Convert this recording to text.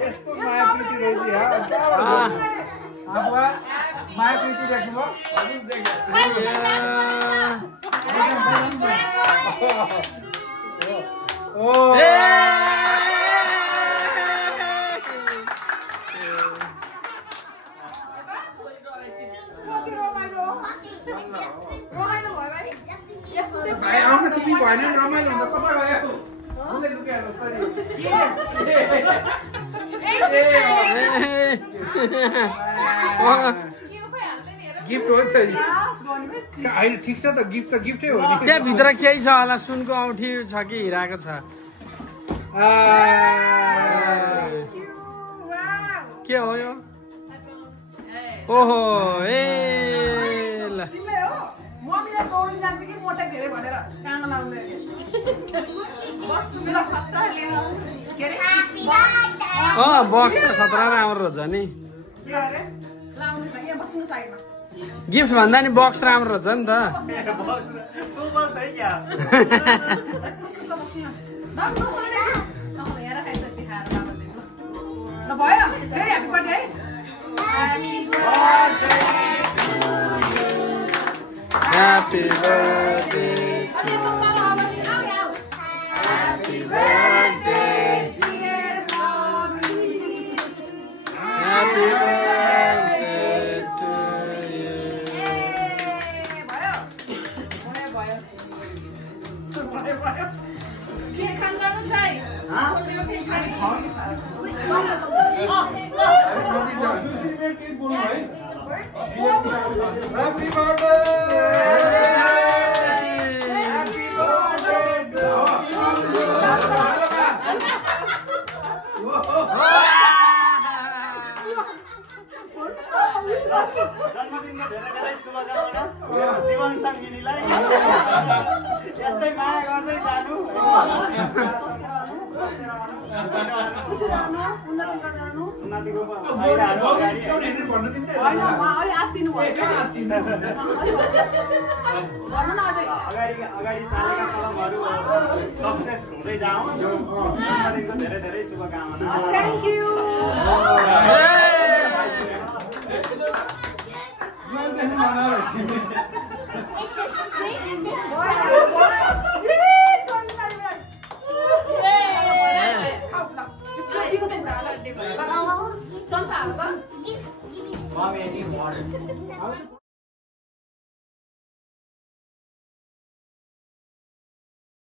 यस्तो माया प्रीति रहेछ यार आफुवा माया प्रीति देख्नुभयो हजुर देखे ओ भाइ आउन तिमी भएन रमाइलो हुन्छ कता गयो उसले लुकेर जस्तै गिफ्ट हो त अहिले ठिक छ त गिफ्टै हो नि त्यहाँ भित्र केही छ होला सुनको औँठी छ कि हिराको छ के हो यो ओहो ए ल मम्मीले दौडिन जान्छ कि मोटा धेरै भनेर कान लाउने बक्स त खतरा राम्रो हुन्छ नि गिफ्ट भन्दा नि बक्स राम्रो हुन्छ नि त Happy birthday to you. Happy birthday, dear mommy. Happy birthday to you. Happy birthday! जन्मदिनको धेरै धेरै शुभकामना जीवन सङ्गिनीलाई यस्तै माया गर्दै जानु उन्नतिको अगाडि चालेका कलमहरू सक्सेस हुँदै जाउँ जन्मदिनको धेरै धेरै शुभकामना Some